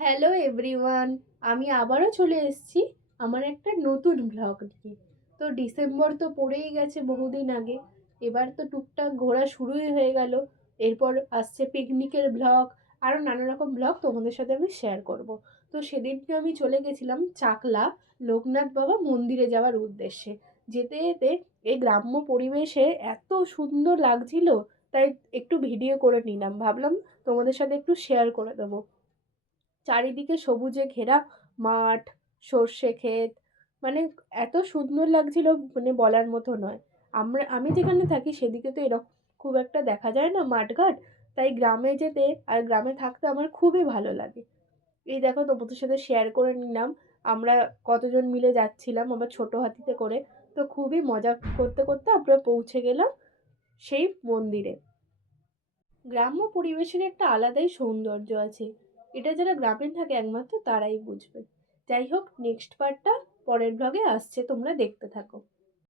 Hello everyone, আমি আবারও চলে এসেছি আমার একটা নতুন ব্লগ নিয়ে। তো ডিসেম্বর তো পড়েই গেছে বহুদিন আগে। এবার তো টুকটাক ঘোরা শুরুই হয়ে গেল। এরপর আসছে পিকনিকের ব্লগ, আরও নানা রকম ব্লগ তোমাদের সাথে আমি শেয়ার করব। তো সেদিনকে আমি চলে গেছিলাম চাকলা লোকনাথ বাবা মন্দিরে যাওয়ার উদ্দেশ্যে। যেতে যেতে এই গ্রাম্য পরিবেশে এত সুন্দর লাগছিল, তাই একটু ভিডিও করে নিলাম, ভাবলাম তোমাদের সাথে একটু শেয়ার করে দেবো। চারিদিকে সবুজে ঘেরা মাঠ, সর্ষে ক্ষেত, মানে এত সুন্দর লাগছিল, মানে বলার মতো নয়। আমি যেখানে থাকি সেদিকে তো এরকম খুব একটা দেখা যায় না মাঠঘাট, তাই গ্রামে যেতে আর গ্রামে থাকতে আমার খুবই ভালো লাগে। এই দেখো তোমাদের সাথে শেয়ার করে নিলাম আমরা কতজন মিলে যাচ্ছিলাম আমার ছোট হাতিতে করে। তো খুবই মজা করতে করতে আমরা পৌঁছে গেলাম সেই মন্দিরে। গ্রাম্য পরিবেশের একটা আলাদাই সৌন্দর্য আছে, এটা যারা গ্রামে থাকে একমাত্র তারাই বুঝবে। যাই হোক, নেক্সট পার্টটা পরের ব্লগে আসছে, তোমরা দেখতে থাকো।